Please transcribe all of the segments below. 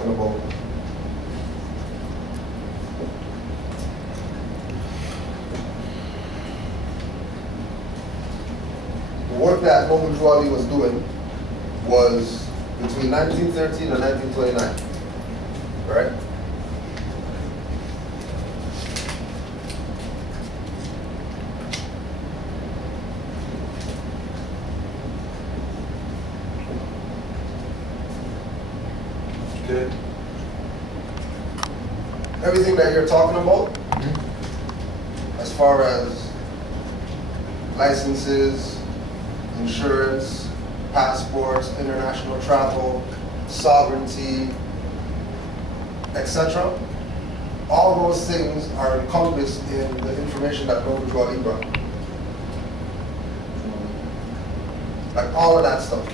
talking about. The work that Noble Drew Ali was doing was between 1913 and 1929, right? Okay. Everything that you're talking about, as far as licenses, insurance, passports, international travel, sovereignty, etc. All those things are encompassed in the information that Noble Drew Ali brought. Like all of that stuff.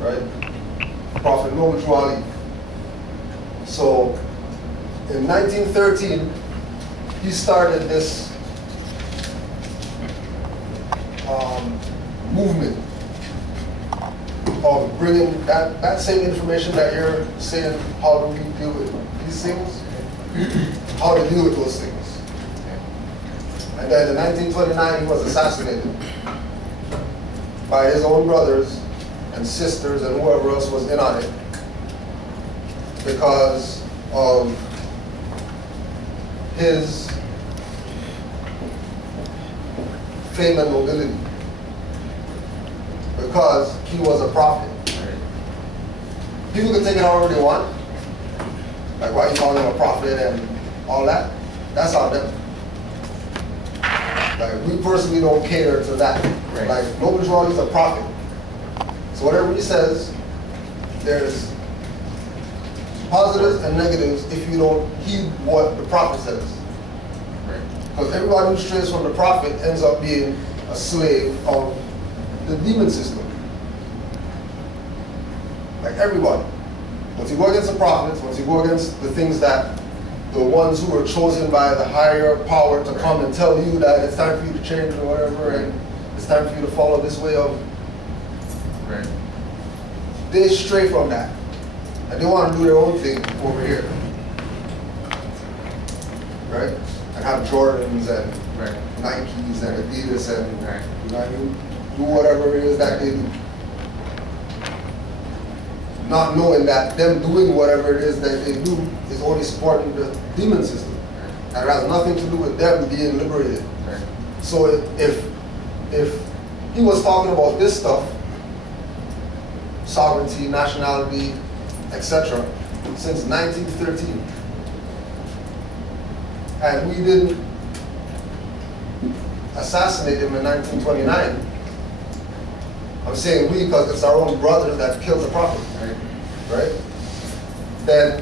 Right? Prophet Noble Drew Ali. So in 1913, he started this movement of bringing that same information that you're saying, how do we deal with these things, how to deal with those things. And then in 1929, he was assassinated by his own brothers and sisters and whoever else was in on it because of his fame and nobility, because he was a prophet. People can take it however they want, like why you call him a prophet and all that. That's on them. Like we personally don't cater to that. Right. Like Noble Drew Ali is a prophet. So whatever he says, there's positives and negatives if you don't heed what the prophet says. Because everybody who strays from the prophet ends up being a slave of the demon system. Like everybody. Once you go against the prophets, once you go against the things that the ones who were chosen by the higher power to come and tell you that it's time for you to change or whatever, and it's time for you to follow this way of, they stray from that. And they want to do their own thing over here. Right? And have Jordans and Nikes and Adidas and you know, do whatever it is that they do. Not knowing that them doing whatever it is that they do is only supporting the demon system. And it has nothing to do with them being liberated. So if he was talking about this stuff, sovereignty, nationality, etc., since 1913, and we didn't assassinate him in 1929, I'm saying we because it's our own brothers that killed the prophet, right? Then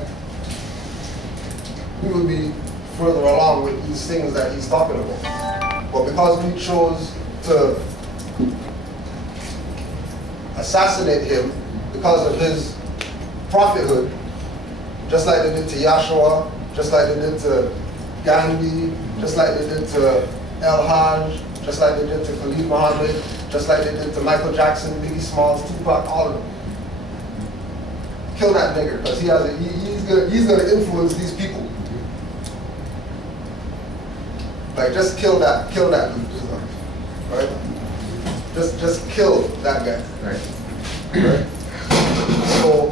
we would be further along with these things that he's talking about. But because we chose to assassinate him because of his prophethood, just like they did to Yahshua, just like they did to Gandhi, just like they did to El Hajj, just like they did to Khalid Muhammad, just like they did to Michael Jackson, Biggie Smalls, Tupac, all of them. Kill that nigger, because he's gonna influence these people. Like just kill that dude, right? Just kill that guy. Right? So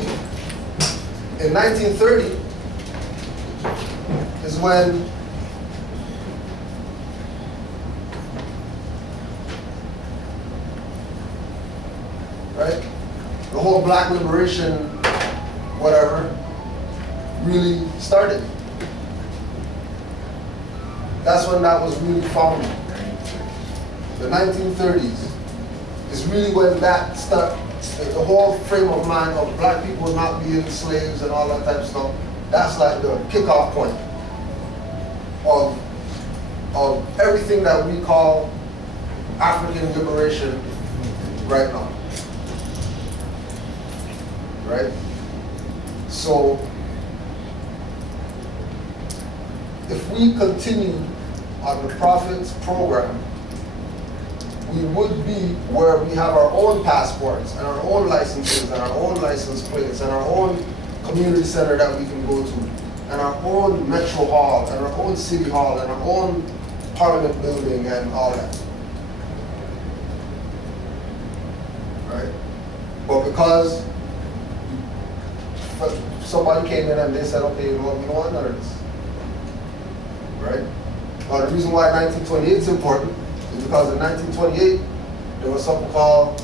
in 1930 is when the whole black liberation, whatever, really started. That's when that was really founded. The 1930s is really when that started. The whole frame of mind of black people not being slaves and all that type of stuff, that's like the kickoff point of everything that we call African liberation right now. Right? So if we continued on the Prophet's program, we would be where we have our own passports and our own licenses and our own license plates and our own community center that we can go to, and our own metro hall and our own city hall and our own parliament building and all that. Right? But because somebody came in and they said, okay, you know what, we don't want none of this. Right? Now the reason why 1928 is important is because in 1928 there was something called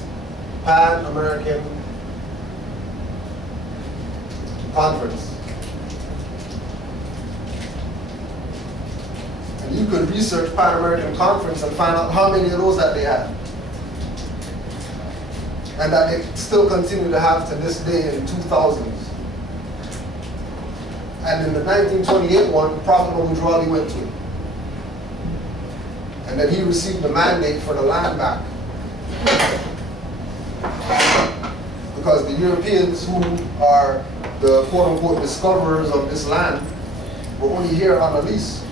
Pan-American Conference. And you could research Pan-American Conference and find out how many of those that they had. And that they still continue to have to this day in 2000s. And in the 1928 one, Prophet Mujawali went to it. And then he received the mandate for the land back. Because the Europeans, who are the quote-unquote discoverers of this land, were only here on a lease.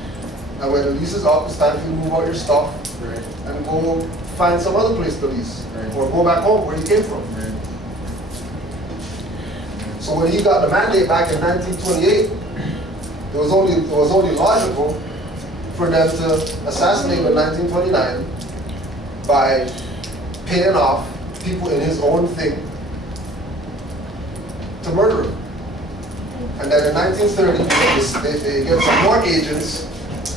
And when the lease is up, it's time for you to move out your stuff and go find some other place to lease. Or go back home where you came from. So when he got the mandate back in 1928, it was only logical for them to assassinate him in 1929 by paying off people in his own thing to murder him. And then in 1930, they get some more agents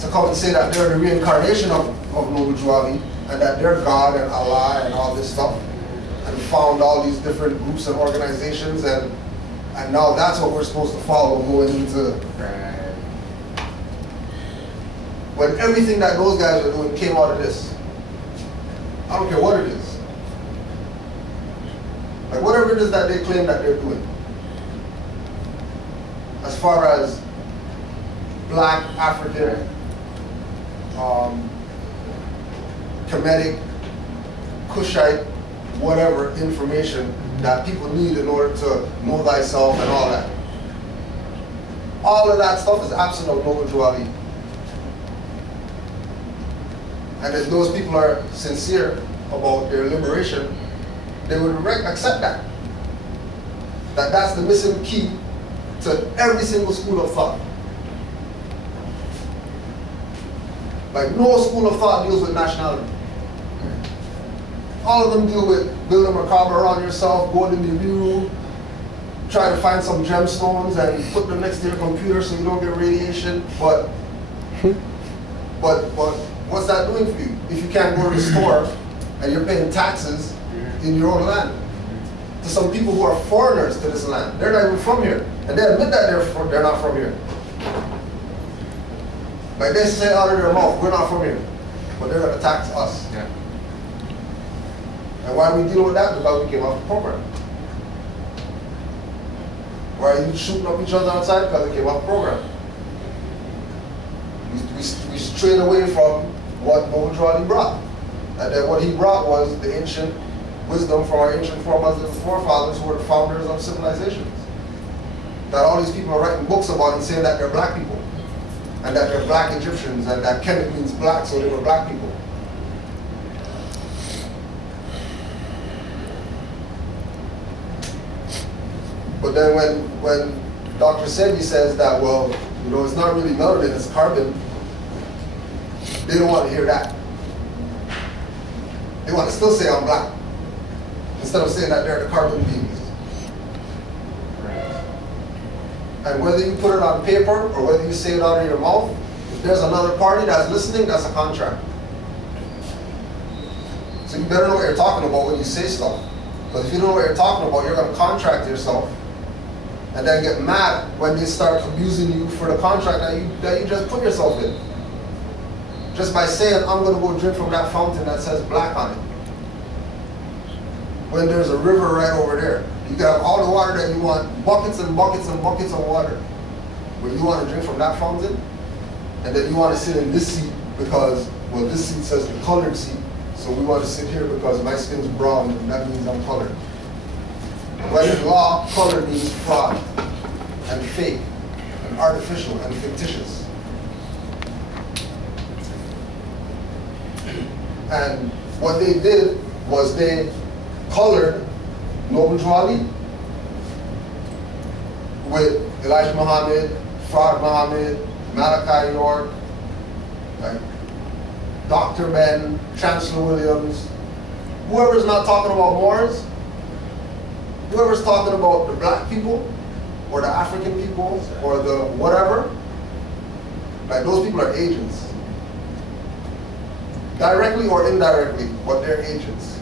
to come and say that they're the reincarnation of Mujawali and that they're God and Allah and all this stuff, and found all these different groups and organizations, and now that's what we're supposed to follow going into. When everything that those guys are doing came out of this. I don't care what it is. Like whatever it is that they claim that they're doing. As far as black, African, Kemetic, Kushite, whatever information that people need in order to know thyself and all that. All of that stuff is absent of Mujawali. And if those people are sincere about their liberation, they would accept that. That's the missing key to every single school of thought. Like no school of thought deals with nationality. All of them deal with building a macabre around yourself, going in the room, try to find some gemstones and put them next to your computer so you don't get radiation. But what's that doing for you if you can't go to the store and you're paying taxes in your own land? To some people who are foreigners to this land, they're not even from here, and they admit that they're not from here. Like they say out of their mouth, we're not from here, but they're going to tax us. Yeah. And why do we deal with that? Because we came off the program. Why are you shooting up each other outside? Because we came off the program. We strayed away from what Mujawali brought. And then what he brought was the ancient wisdom from our ancient forefathers who were the founders of civilizations. That all these people are writing books about and saying that they're black people. And that they're black Egyptians, and that Kemet means black, so they were black people. But then when Dr. Sebi says that, well, you know, it's not really melanin, it's carbon, they don't want to hear that. They want to still say I'm black, instead of saying that they're the carbon beings. And whether you put it on paper or whether you say it out of your mouth, if there's another party that's listening, that's a contract. So you better know what you're talking about when you say stuff. Because if you don't know what you're talking about, you're going to contract yourself and then get mad when they start abusing you for the contract that you just put yourself in. Just by saying, I'm going to go drink from that fountain that says black on it. When there's a river right over there. You can have all the water that you want, buckets and buckets and buckets of water. But you want to drink from that fountain, and then you want to sit in this seat because, well, this seat says the colored seat. So we want to sit here because my skin's brown, and that means I'm colored. But in law, color means fraud, and fake, and artificial, and fictitious. And what they did was they colored Noble Drew Ali with Elijah Muhammad, Fard Muhammad, Malachi York, like Dr. Ben, Chancellor Williams, whoever's not talking about Moors, whoever's talking about the black people, or the African people, or the whatever, like those people are agents. Directly or indirectly, but they're agents.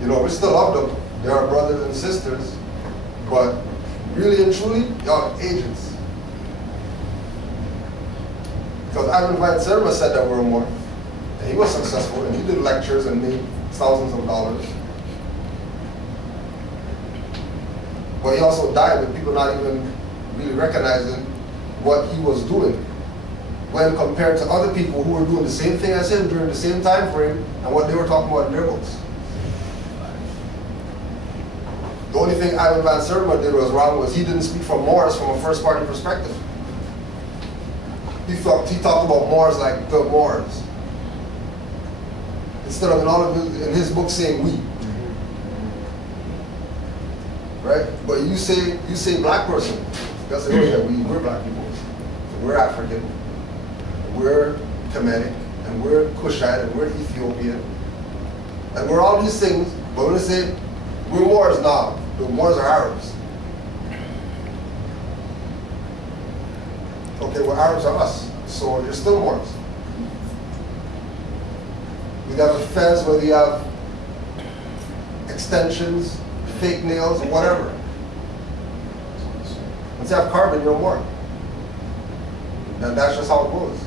You know, we still love them. They're our brothers and sisters, but really and truly, y'all are agents. Because Ivan Van Serma said that we're more, and he was successful, and he did lectures and made thousands of dollars. But he also died with people not even really recognizing what he was doing when compared to other people who were doing the same thing as him during the same time frame and what they were talking about in their books. The only thing Ivan Van Serma did was wrong was he didn't speak from Moors from a first party perspective. He talked about Moors like the Moors, instead of in his book saying we. Right? But you say black person, that's the way that we're black people. We're African, we're Kemetic, and we're Kushite, and we're Ethiopian, and we're all these things, but when they say we're Moors now, the Moors are Arabs. Okay, well, Arabs are us, so you're still Moors. You got a fez, whether you have extensions, fake nails, or whatever. Once you have carbon, you're a Moor. And that's just how it goes.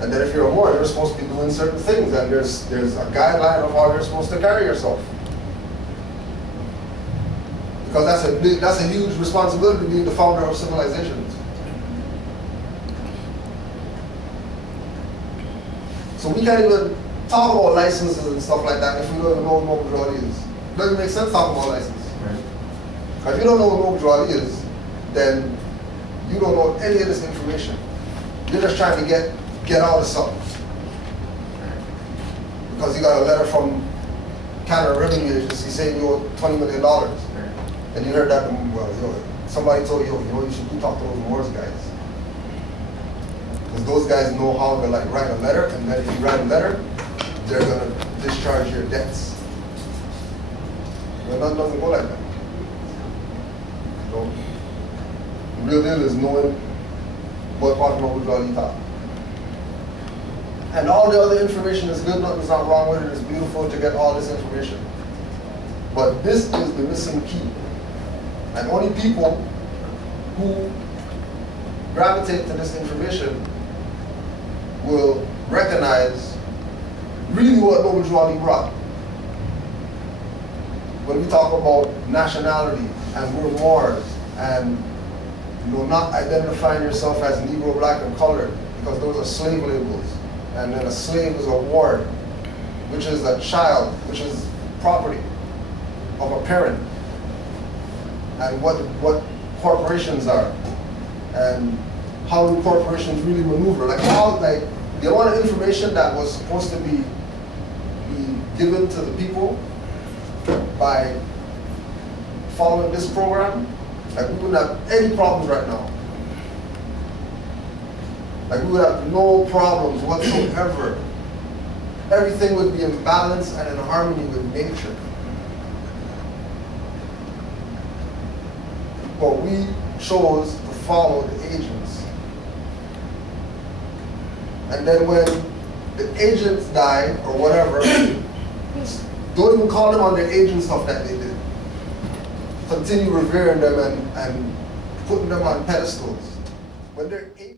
And then if you're a Moor, you're supposed to be doing certain things, and there's a guideline of how you're supposed to carry yourself. Because that's a huge responsibility, being the founder of civilizations. So we can't even talk about licenses and stuff like that if we don't even know what Noble Drew Ali is. It doesn't make sense talking about license. Right. If you don't know what Noble Drew Ali is, then you don't know any of this information. You're just trying to get out of something. Because you got a letter from Canada Revenue Agency saying you owe $20 million. And you heard that, well, somebody told you, you should go talk to those Moors guys. Because those guys know how to write a letter, and then if you write a letter, they're gonna discharge your debts. But nothing doesn't go like that. So the real deal is knowing what part of Noble Drew Ali taught. And all the other information is good, nothing's not wrong with it, it's beautiful to get all this information. But this is the missing key. And only people who gravitate to this information will recognize really what Noble Drew Ali brought. When we talk about nationality and we're Moors and not identifying yourself as Negro, Black, and colored, because those are slave labels. And then a slave is a ward, which is a child, which is property of a parent. And what corporations are, and how corporations really maneuver. The amount of information that was supposed to be given to the people by following this program, we wouldn't have any problems right now. We would have no problems whatsoever. Everything would be in balance and in harmony with nature. But we chose to follow the agents. And then when the agents die or whatever, don't even call them on their agent stuff that they did. Continue revering them and putting them on pedestals. When they're